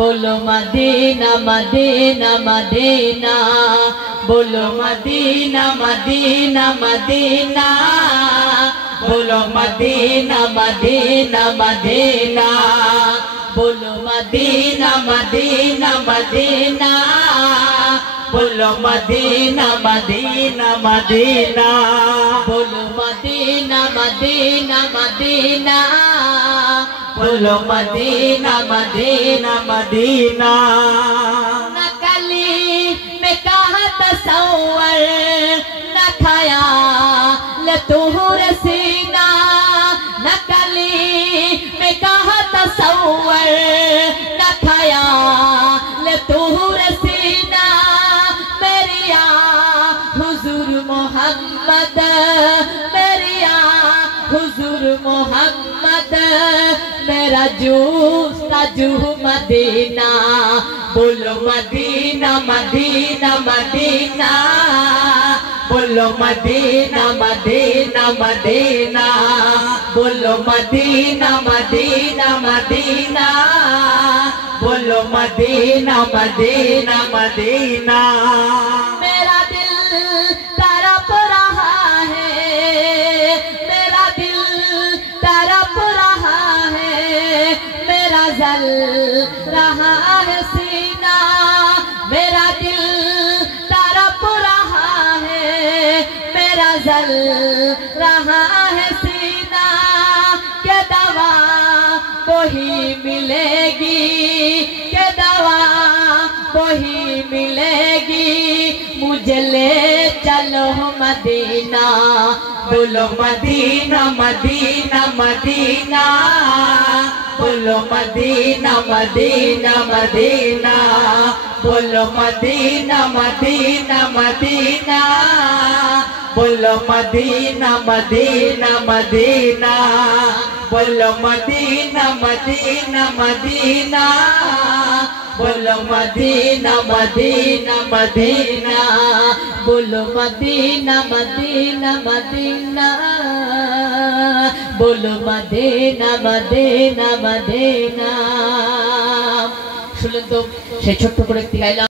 बोलो Medina Medina Medina, बोलो Medina Medina Medina, बोलो मदीना मदीना मदीना, बोलो मदीना मदीना मदीना, बोलो मदीना मदीना मदीना, बोलो मदीना मदीना मदीना, बोलो मदीना मदीना मदीना। नकली में कहा तसव्वुर न खाया ले तुहुर सीना, नकली में कहा तसव्वुर न खाया ले तुहुर सीना। मेरिया हुजूर मोहम्मद, मेरिया हुजूर मोहम्मद, मेरा जूस ताजू मदीना। बोलो मदीना मदीना मदीना, बोलो मदीना मदीना मदीना, बोलो मदीना मदीना मदीना, बोलो मदीना मदीना मदीना। मेरा दिल तड़प रहा है, मेरा दिल तड़प रहा है, मेरा जल रहा है सीना, मेरा दिल तड़प रहा है, मेरा जल रहा है सीना। के दवा वही मिलेगी, के दवा वही मिलेगी, मुझे ले चलो मदीना। बोलो मदीना मदीना मदीना, बोलो मदीना मदीना मदीना, बोलो मदीना मदीना मदीना, बोलो मदीना मदीना मदीना, बोलो मदीना मदीना मदीना, बोलो मदीना मदीना मदीना, बोलो मदीना मदीना मदीना, बोलो मदीना मदीना मदीना। শুনলেন তো সেই ছোট্ট করে একটি গাইলাম।